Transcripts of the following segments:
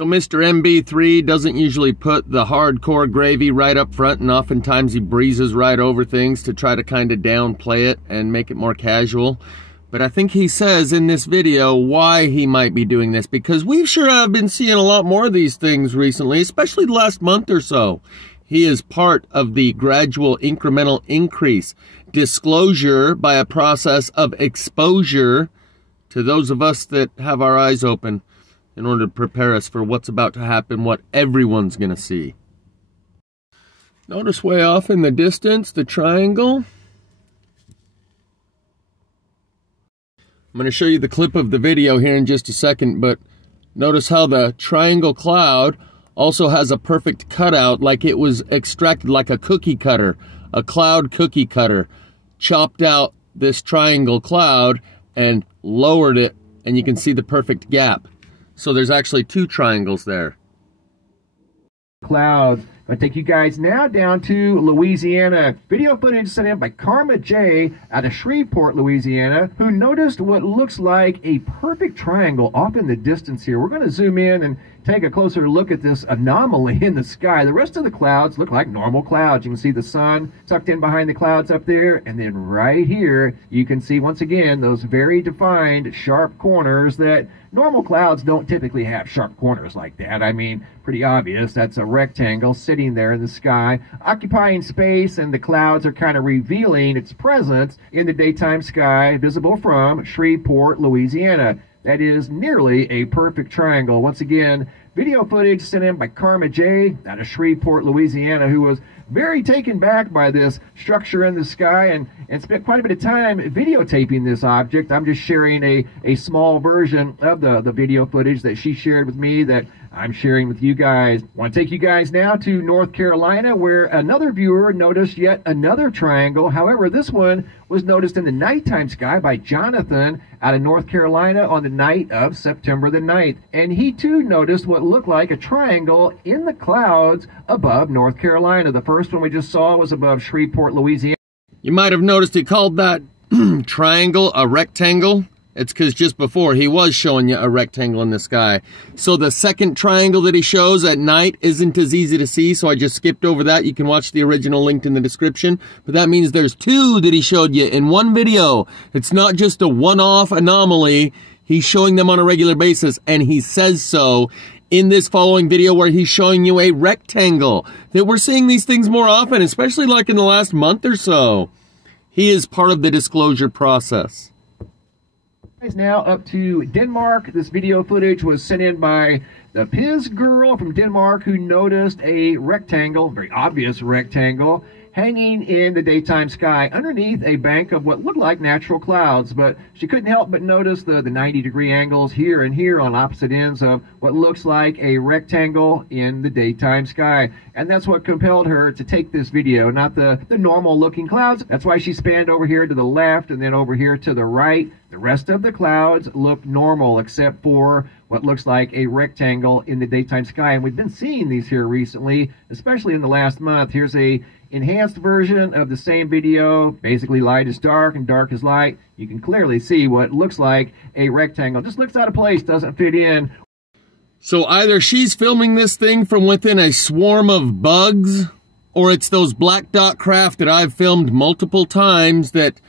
So Mr. MB3 doesn't usually put the hardcore gravy right up front, and oftentimes he breezes right over things to try to kind of downplay it and make it more casual. But I think he says in this video why he might be doing this, because we sure have been seeing a lot more of these things recently, especially the last month or so. He is part of the gradual incremental increase, disclosure by a process of exposure to those of us that have our eyes open in order to prepare us for what's about to happen, what everyone's going to see. Notice way off in the distance, the triangle. I'm going to show you the clip of the video here in just a second, but notice how the triangle cloud also has a perfect cutout, like it was extracted like a cookie cutter, a cloud cookie cutter, chopped out this triangle cloud and lowered it, and you can see the perfect gap. So there's actually two triangles there. Clouds. I take you guys now down to Louisiana. Video footage sent in by Karma J out of Shreveport, Louisiana, who noticed what looks like a perfect triangle off in the distance here. We're going to zoom in and take a closer look at this anomaly in the sky. The rest of the clouds look like normal clouds. You can see the sun tucked in behind the clouds up there, and then right here you can see once again those very defined sharp corners that normal clouds don't typically have sharp corners like that. I mean, pretty obvious. That's a rectangle sitting there in the sky, occupying space, and the clouds are kind of revealing its presence in the daytime sky, visible from Shreveport, Louisiana. That is nearly a perfect triangle. Once again, video footage sent in by Karma J out of Shreveport, Louisiana, who was very taken back by this structure in the sky and spent quite a bit of time videotaping this object. I'm just sharing a small version of the video footage that she shared with me that I'm sharing with you guys. I want to take you guys now to North Carolina, where another viewer noticed yet another triangle. However, this one was noticed in the nighttime sky by Jonathan out of North Carolina on the night of September the 9th. And he too noticed what looked like a triangle in the clouds above North Carolina. The first one we just saw was above Shreveport, Louisiana. You might have noticed he called that triangle a rectangle. It's because just before he was showing you a rectangle in the sky. So the second triangle that he shows at night isn't as easy to see, so I just skipped over that. You can watch the original linked in the description. But that means there's two that he showed you in one video. It's not just a one-off anomaly. He's showing them on a regular basis, and he says so in this following video where he's showing you a rectangle. That we're seeing these things more often, especially like in the last month or so. He is part of the disclosure process. Now up to Denmark. This video footage was sent in by the Piz girl from Denmark, who noticed a rectangle, very obvious rectangle, hanging in the daytime sky underneath a bank of what looked like natural clouds. But she couldn't help but notice the 90-degree angles here and here on opposite ends of what looks like a rectangle in the daytime sky. And that's what compelled her to take this video, not the normal looking clouds. That's why she spanned over here to the left and then over here to the right. The rest of the clouds look normal except for what looks like a rectangle in the daytime sky. And we've been seeing these here recently, especially in the last month. Here's a enhanced version of the same video. Basically, light is dark and dark is light. You can clearly see what looks like a rectangle. Just looks out of place, doesn't fit in. So either she's filming this thing from within a swarm of bugs, or it's those black dot craft that I've filmed multiple times that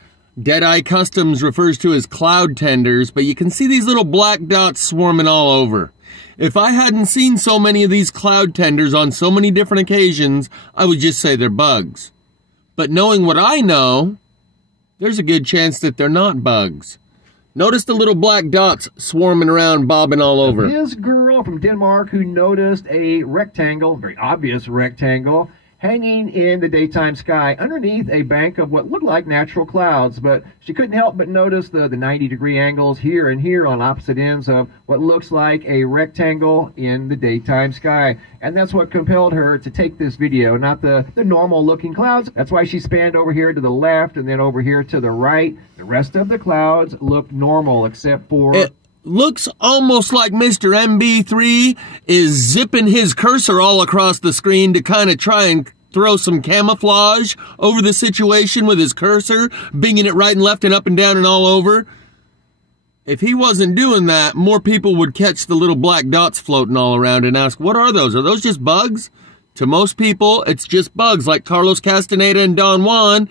Deadeye Customs refers to as cloud tenders, but you can see these little black dots swarming all over. If I hadn't seen so many of these cloud tenders on so many different occasions, I would just say they're bugs. But knowing what I know, there's a good chance that they're not bugs. Notice the little black dots swarming around, bobbing all over. This girl from Denmark who noticed a rectangle, very obvious rectangle, hanging in the daytime sky underneath a bank of what looked like natural clouds. But she couldn't help but notice the 90-degree angles here and here on opposite ends of what looks like a rectangle in the daytime sky. And that's what compelled her to take this video, not the normal looking clouds. That's why she spanned over here to the left and then over here to the right. The rest of the clouds look normal except for... It looks almost like Mr. MB3 is zipping his cursor all across the screen to kind of try and throw some camouflage over the situation with his cursor, binging it right and left and up and down and all over. If he wasn't doing that, more people would catch the little black dots floating all around and ask, what are those? Are those just bugs? To most people, it's just bugs, like Carlos Castaneda and Don Juan.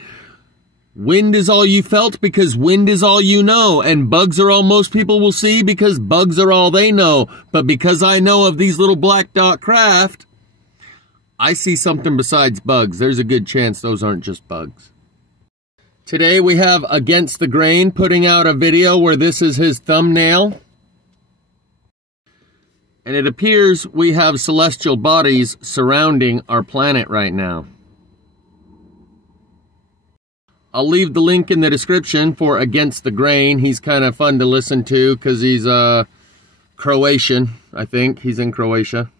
Wind is all you felt because wind is all you know, and bugs are all most people will see because bugs are all they know. But because I know of these little black dot craft, I see something besides bugs. There's a good chance those aren't just bugs. Today we have Against the Grain putting out a video where this is his thumbnail. And it appears we have celestial bodies surrounding our planet right now. I'll leave the link in the description for Against the Grain. He's kind of fun to listen to because he's Croatian, I think. He's in Croatia.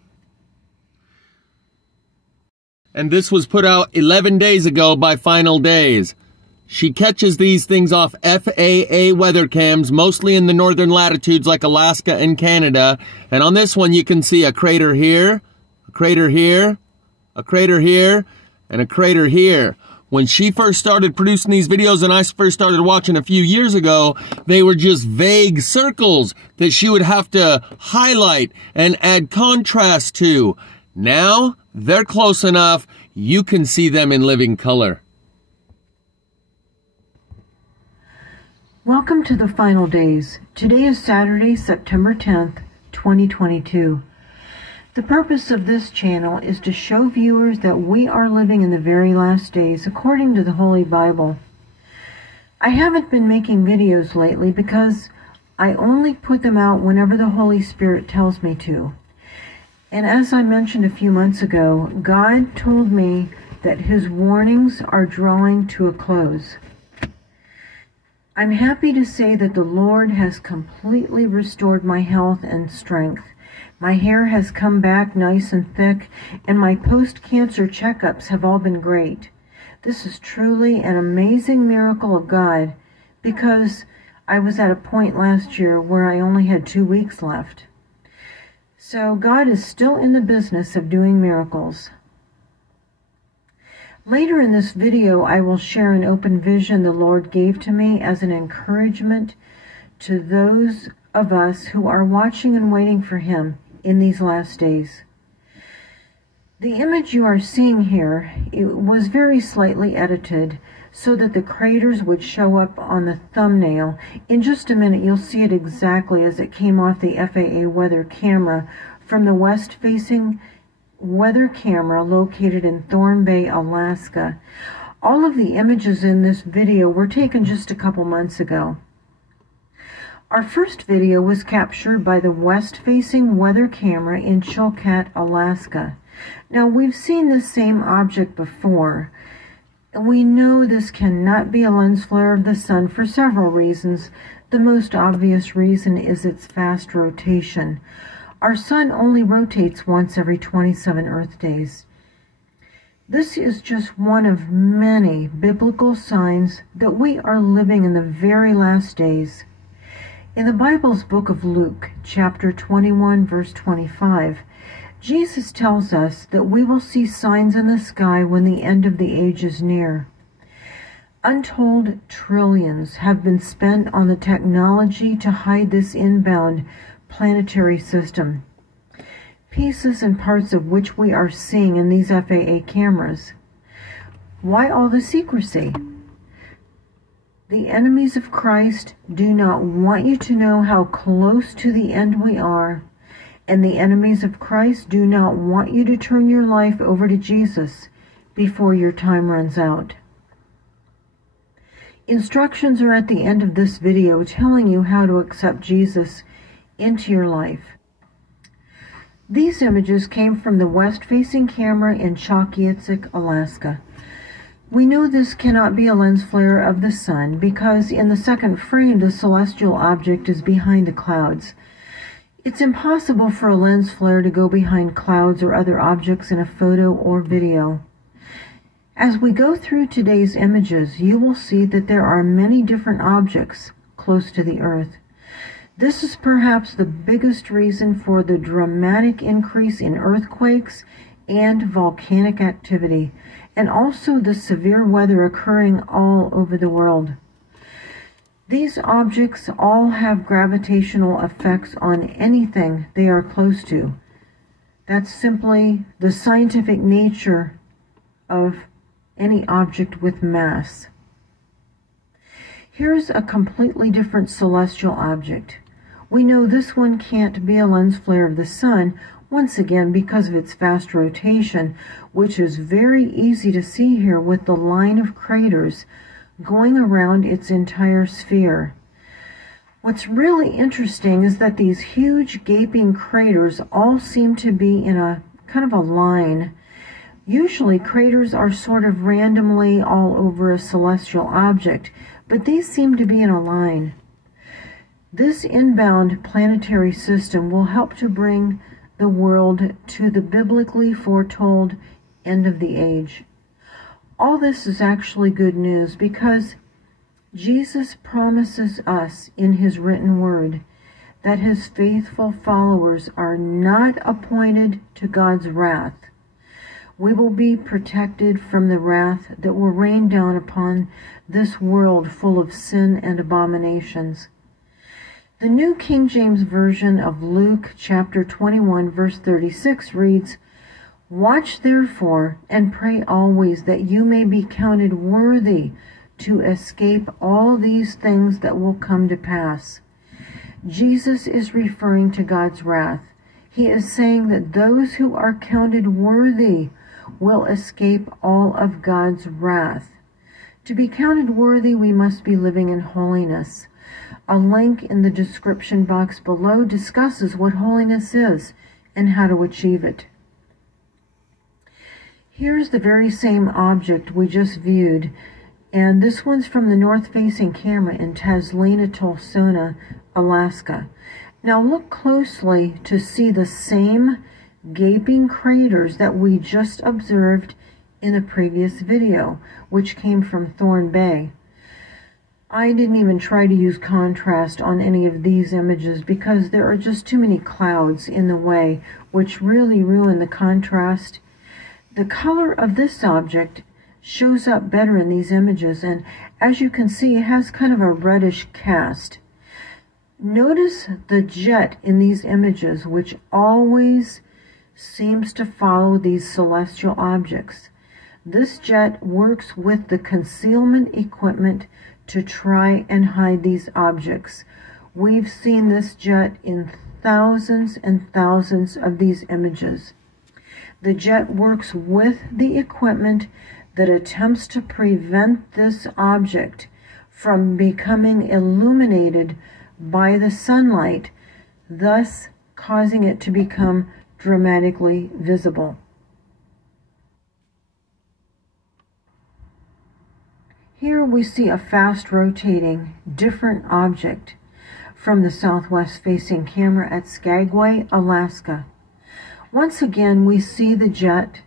And this was put out 11 days ago by Final Days. She catches these things off FAA weather cams, mostly in the northern latitudes like Alaska and Canada. And on this one, you can see a crater here, a crater here, a crater here, and a crater here. When she first started producing these videos and I first started watching a few years ago, they were just vague circles that she would have to highlight and add contrast to. Now, they're close enough, you can see them in living color. Welcome to the Final Days. Today is Saturday, September 10th, 2022. The purpose of this channel is to show viewers that we are living in the very last days according to the Holy Bible. I haven't been making videos lately because I only put them out whenever the Holy Spirit tells me to. And as I mentioned a few months ago, God told me that His warnings are drawing to a close. I'm happy to say that the Lord has completely restored my health and strength. My hair has come back nice and thick, and my post-cancer checkups have all been great. This is truly an amazing miracle of God, because I was at a point last year where I only had 2 weeks left. So God is still in the business of doing miracles. Later in this video, I will share an open vision the Lord gave to me as an encouragement to those of us who are watching and waiting for Him in these last days. The image you are seeing here, it was very slightly edited so that the craters would show up on the thumbnail. In just a minute, you'll see it exactly as it came off the FAA weather camera from the west-facing weather camera located in Thorn Bay, Alaska. All of the images in this video were taken just a couple months ago. Our first video was captured by the west-facing weather camera in Chilkat, Alaska. Now, we've seen this same object before. We know this cannot be a lens flare of the sun for several reasons. The most obvious reason is its fast rotation. Our sun only rotates once every 27 Earth days. This is just one of many biblical signs that we are living in the very last days. In the Bible's book of Luke, chapter 21, verse 25, Jesus tells us that we will see signs in the sky when the end of the age is near. Untold trillions have been spent on the technology to hide this inbound planetary system, pieces and parts of which we are seeing in these FAA cameras. Why all the secrecy? The enemies of Christ do not want you to know how close to the end we are, and the enemies of Christ do not want you to turn your life over to Jesus before your time runs out. Instructions are at the end of this video telling you how to accept Jesus into your life. These images came from the west-facing camera in Chilkat, Alaska. We know this cannot be a lens flare of the sun because in the second frame the celestial object is behind the clouds. It's impossible for a lens flare to go behind clouds or other objects in a photo or video. As we go through today's images, you will see that there are many different objects close to the Earth. This is perhaps the biggest reason for the dramatic increase in earthquakes and volcanic activity, and also the severe weather occurring all over the world. These objects all have gravitational effects on anything they are close to. That's simply the scientific nature of any object with mass. Here's a completely different celestial object. We know this one can't be a lens flare of the sun, once again because of its fast rotation, which is very easy to see here with the line of craters going around its entire sphere. What's really interesting is that these huge gaping craters all seem to be in a kind of a line. Usually craters are sort of randomly all over a celestial object, but these seem to be in a line. This inbound planetary system will help to bring the world to the biblically foretold end of the age. All this is actually good news because Jesus promises us in his written word that his faithful followers are not appointed to God's wrath. We will be protected from the wrath that will rain down upon this world full of sin and abominations. The New King James Version of Luke chapter 21 verse 36 reads, "Watch therefore and pray always that you may be counted worthy to escape all these things that will come to pass." Jesus is referring to God's wrath. He is saying that those who are counted worthy will escape all of God's wrath. To be counted worthy, we must be living in holiness. A link in the description box below discusses what holiness is and how to achieve it. Here's the very same object we just viewed, and this one's from the north-facing camera in Taslina, Tulsona, Alaska. Now look closely to see the same gaping craters that we just observed in the previous video, which came from Thorn Bay. I didn't even try to use contrast on any of these images because there are just too many clouds in the way, which really ruin the contrast. The color of this object shows up better in these images, and as you can see, it has kind of a reddish cast. Notice the jet in these images, which always seems to follow these celestial objects. This jet works with the concealment equipment to try and hide these objects. We've seen this jet in thousands and thousands of these images. The jet works with the equipment that attempts to prevent this object from becoming illuminated by the sunlight, thus causing it to become dramatically visible. Here we see a fast rotating, different object from the southwest facing camera at Skagway, Alaska. Once again, we see the jet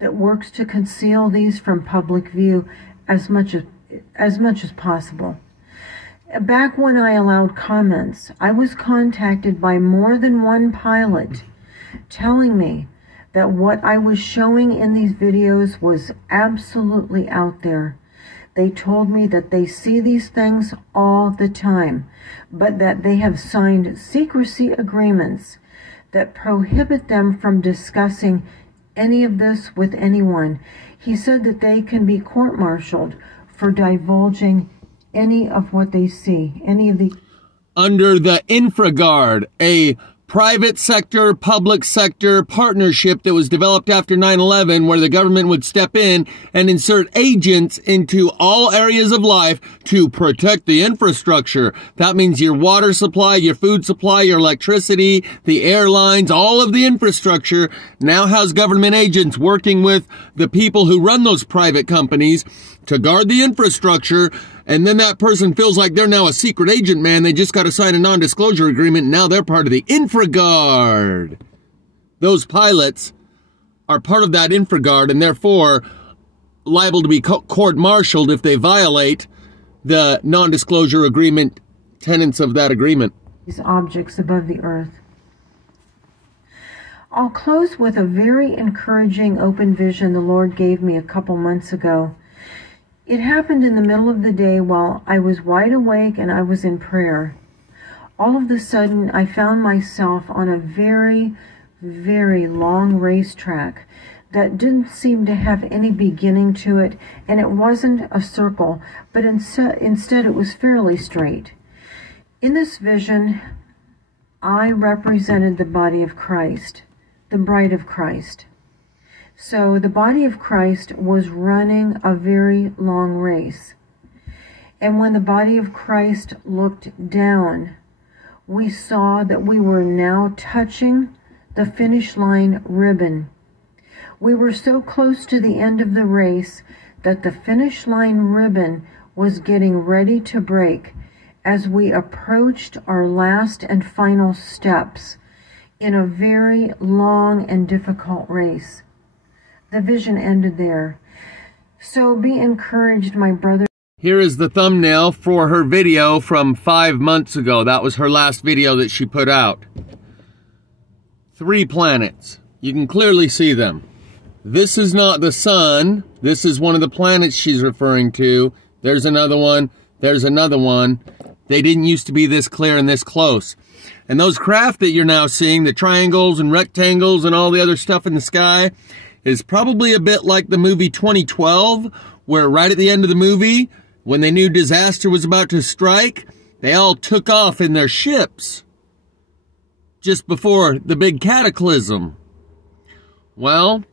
that works to conceal these from public view as much as possible. Back when I allowed comments, I was contacted by more than one pilot telling me that what I was showing in these videos was absolutely out there. They told me that they see these things all the time, but that they have signed secrecy agreements that prohibit them from discussing any of this with anyone. He said that they can be court-martialed for divulging any of what they see, any of the... Under the InfraGard, a private sector, public sector partnership that was developed after 9/11, where the government would step in and insert agents into all areas of life to protect the infrastructure. That means your water supply, your food supply, your electricity, the airlines, all of the infrastructure now has government agents working with the people who run those private companies to guard the infrastructure. And then that person feels like they're now a secret agent, man. They just got to sign a non-disclosure agreement, and now they're part of the InfraGard. Those pilots are part of that InfraGard, and therefore liable to be court-martialed if they violate the non-disclosure agreement tenets of that agreement. These objects above the earth. I'll close with a very encouraging open vision the Lord gave me a couple months ago. It happened in the middle of the day while I was wide awake and I was in prayer. All of a sudden, I found myself on a very, very long racetrack that didn't seem to have any beginning to it, and it wasn't a circle, but instead it was fairly straight. In this vision, I represented the body of Christ, the bride of Christ. So the body of Christ was running a very long race. And when the body of Christ looked down, we saw that we were now touching the finish line ribbon. We were so close to the end of the race that the finish line ribbon was getting ready to break as we approached our last and final steps in a very long and difficult race. The vision ended there. So be encouraged, my brother. Here is the thumbnail for her video from 5 months ago. That was her last video that she put out. 3 planets. You can clearly see them. This is not the sun. This is one of the planets she's referring to. There's another one. There's another one. They didn't used to be this clear and this close. And those craft that you're now seeing, the triangles and rectangles and all the other stuff in the sky, is probably a bit like the movie 2012, where right at the end of the movie, when they knew disaster was about to strike, they all took off in their ships just before the big cataclysm. Well,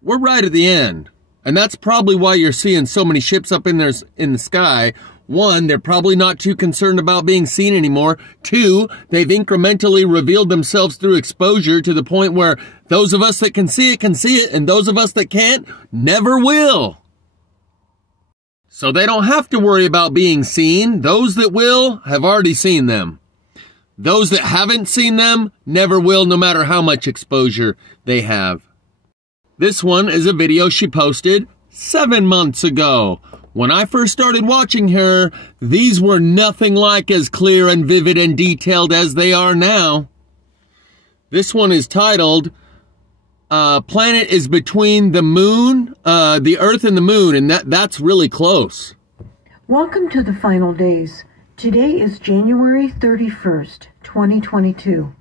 we're right at the end. And that's probably why you're seeing so many ships up in the sky. 1, they're probably not too concerned about being seen anymore. 2, they've incrementally revealed themselves through exposure to the point where those of us that can see it, and those of us that can't never will. So they don't have to worry about being seen. Those that will have already seen them. Those that haven't seen them never will, no matter how much exposure they have. This one is a video she posted 7 months ago. When I first started watching her, these were nothing like as clear and vivid and detailed as they are now. This one is titled, Planet is Between the Moon, the Earth and the Moon, and that's really close. Welcome to the final days. Today is January 31st, 2022.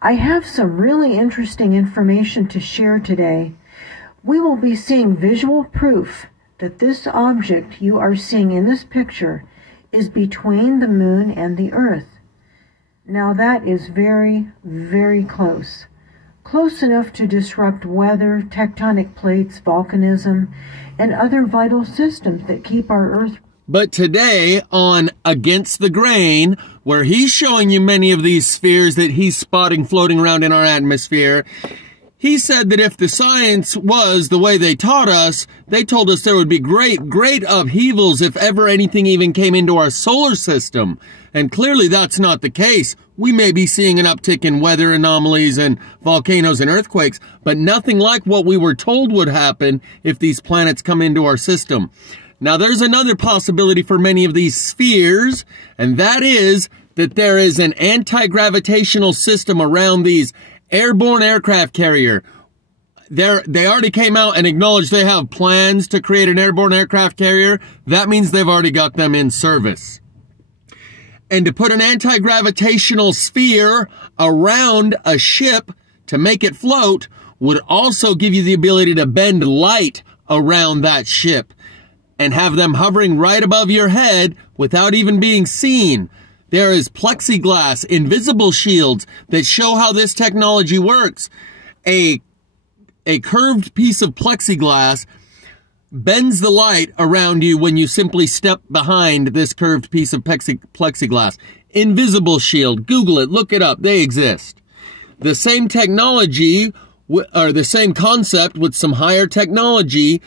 I have some really interesting information to share today. We will be seeing visual proof that this object you are seeing in this picture is between the moon and the earth. Now that is very, very close. Close enough to disrupt weather, tectonic plates, volcanism, and other vital systems that keep our earth. But today on Against the Grain, where he's showing you many of these spheres that he's spotting floating around in our atmosphere, he said that if the science was the way they taught us, they told us there would be great upheavals if ever anything even came into our solar system. And clearly that's not the case. We may be seeing an uptick in weather anomalies and volcanoes and earthquakes, but nothing like what we were told would happen if these planets come into our system. Now there's another possibility for many of these spheres, and that is that there is an anti-gravitational system around these airborne aircraft carrier. They already came out and acknowledged they have plans to create an airborne aircraft carrier. That means they've already got them in service. And to put an anti-gravitational sphere around a ship to make it float would also give you the ability to bend light around that ship and have them hovering right above your head without even being seen. There is plexiglass, invisible shields that show how this technology works. A curved piece of plexiglass bends the light around you when you simply step behind this curved piece of plexiglass. Invisible shield, Google it, look it up, they exist. The same technology, or the same concept with some higher technology,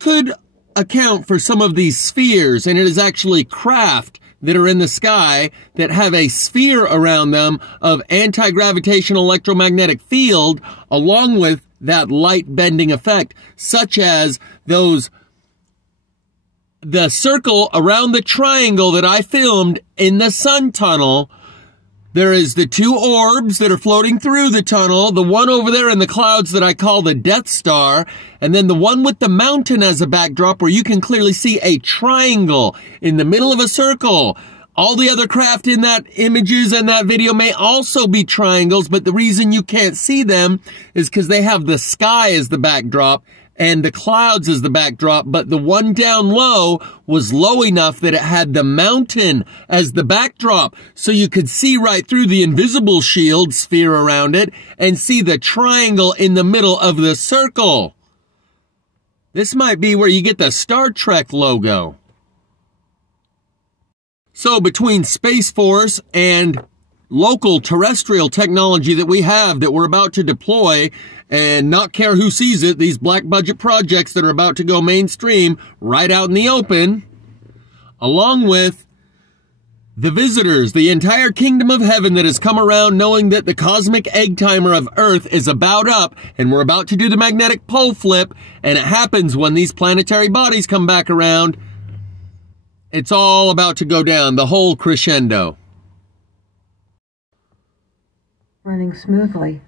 could account for some of these spheres, and it is actually craft that are in the sky that have a sphere around them of anti-gravitational electromagnetic field along with that light bending effect, such as the circle around the triangle that I filmed in the sun tunnel There is the two orbs that are floating through the tunnel, the one over there in the clouds that I call the Death Star, and then the one with the mountain as a backdrop where you can clearly see a triangle in the middle of a circle. All the other craft in that images and that video may also be triangles, but the reason you can't see them is because they have the sky as the backdrop and the clouds as the backdrop, but the one down low was low enough that it had the mountain as the backdrop, so you could see right through the invisible shield sphere around it and see the triangle in the middle of the circle. This might be where you get the Star Trek logo. So between Space Force and local terrestrial technology that we have that we're about to deploy and not care who sees it, these black budget projects that are about to go mainstream right out in the open, along with the visitors, the entire kingdom of heaven that has come around knowing that the cosmic egg timer of Earth is about up and we're about to do the magnetic pole flip, and it happens when these planetary bodies come back around. It's all about to go down, the whole crescendo. Running smoothly.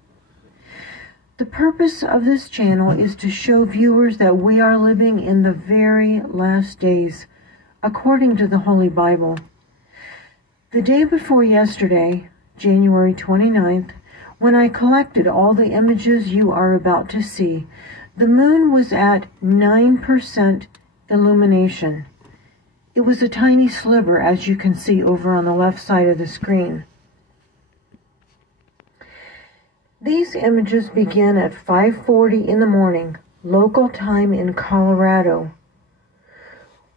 The purpose of this channel is to show viewers that we are living in the very last days, according to the Holy Bible. The day before yesterday, January 29th, when I collected all the images you are about to see, the moon was at 9% illumination. It was a tiny sliver, as you can see over on the left side of the screen. These images begin at 5:40 in the morning, local time in Colorado.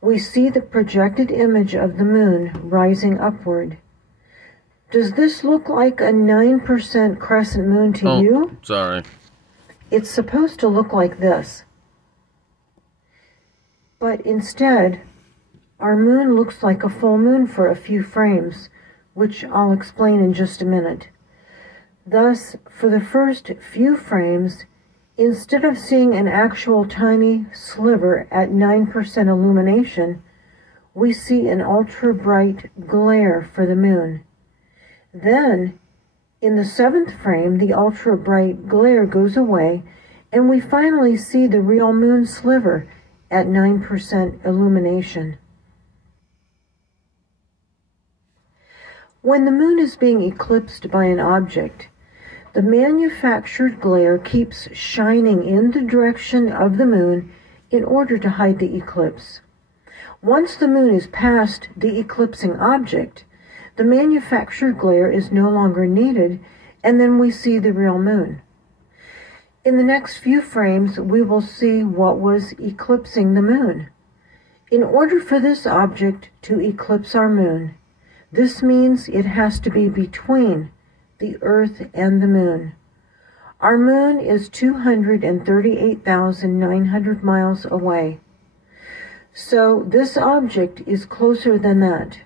We see the projected image of the moon rising upward. Does this look like a 9% crescent moon to you? Sorry. It's supposed to look like this. But instead, our moon looks like a full moon for a few frames, which I'll explain in just a minute. Thus, for the first few frames, instead of seeing an actual tiny sliver at 9% illumination, we see an ultra-bright glare for the moon. Then, in the 7th frame, the ultra-bright glare goes away, and we finally see the real moon sliver at 9% illumination. When the moon is being eclipsed by an object, the manufactured glare keeps shining in the direction of the moon in order to hide the eclipse. Once the moon is past the eclipsing object, the manufactured glare is no longer needed, and then we see the real moon. In the next few frames, we will see what was eclipsing the moon. In order for this object to eclipse our moon, this means it has to be between the Earth and the moon. Our moon is 238,900 miles away. So this object is closer than that,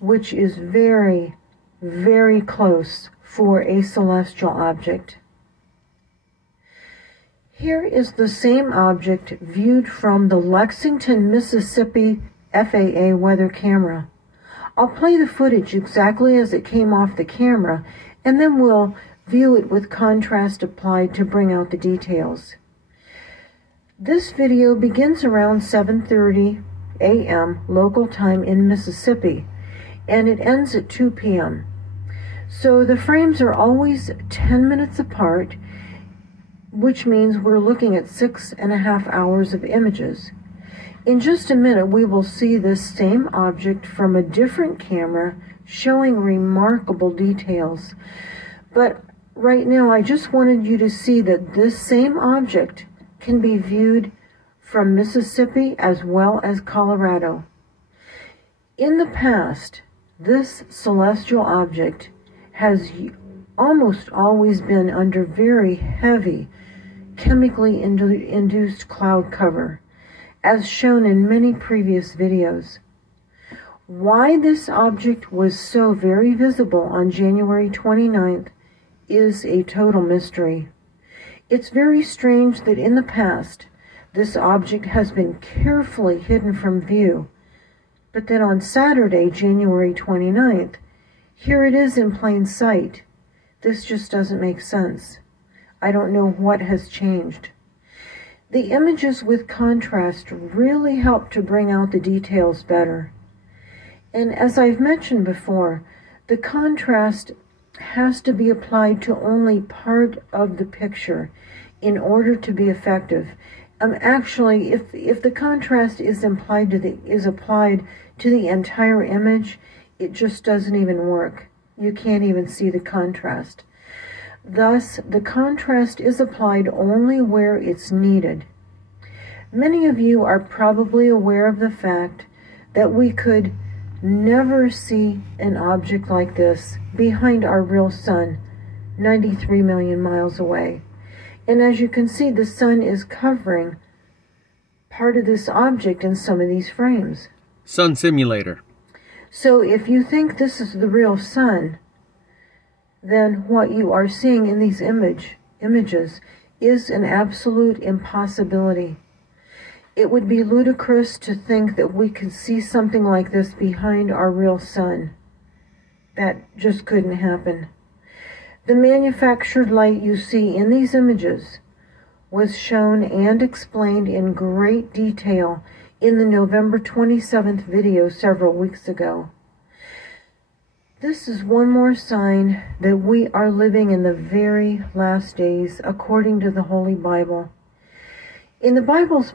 which is very, very close for a celestial object. Here is the same object viewed from the Lexington, Mississippi FAA weather camera. I'll play the footage exactly as it came off the camera, and then we'll view it with contrast applied to bring out the details. This video begins around 7:30 a.m. local time in Mississippi, and it ends at 2 p.m. So the frames are always 10 minutes apart, which means we're looking at 6.5 hours of images. In just a minute, we will see this same object from a different camera showing remarkable details. But right now, I just wanted you to see that this same object can be viewed from Mississippi as well as Colorado. In the past, this celestial object has almost always been under very heavy, chemically induced cloud cover, as shown in many previous videos. Why this object was so very visible on January 29th is a total mystery. It's very strange that in the past, this object has been carefully hidden from view, but then on Saturday, January 29th, Here it is in plain sight. This just doesn't make sense. I don't know what has changed. The images with contrast really help to bring out the details better. And as I've mentioned before, the contrast has to be applied to only part of the picture in order to be effective. Actually, if the contrast is applied to the entire image, it just doesn't even work. You can't even see the contrast. Thus, the contrast is applied only where it's needed. Many of you are probably aware of the fact that we could never see an object like this behind our real sun, 93 million miles away. And as you can see, the sun is covering part of this object in some of these frames. Sun simulator. So if you think this is the real sun, then what you are seeing in these images is an absolute impossibility. It would be ludicrous to think that we could see something like this behind our real sun. That just couldn't happen. The manufactured light you see in these images was shown and explained in great detail in the November 27th video several weeks ago. This is one more sign that we are living in the very last days according to the Holy Bible. In the Bible's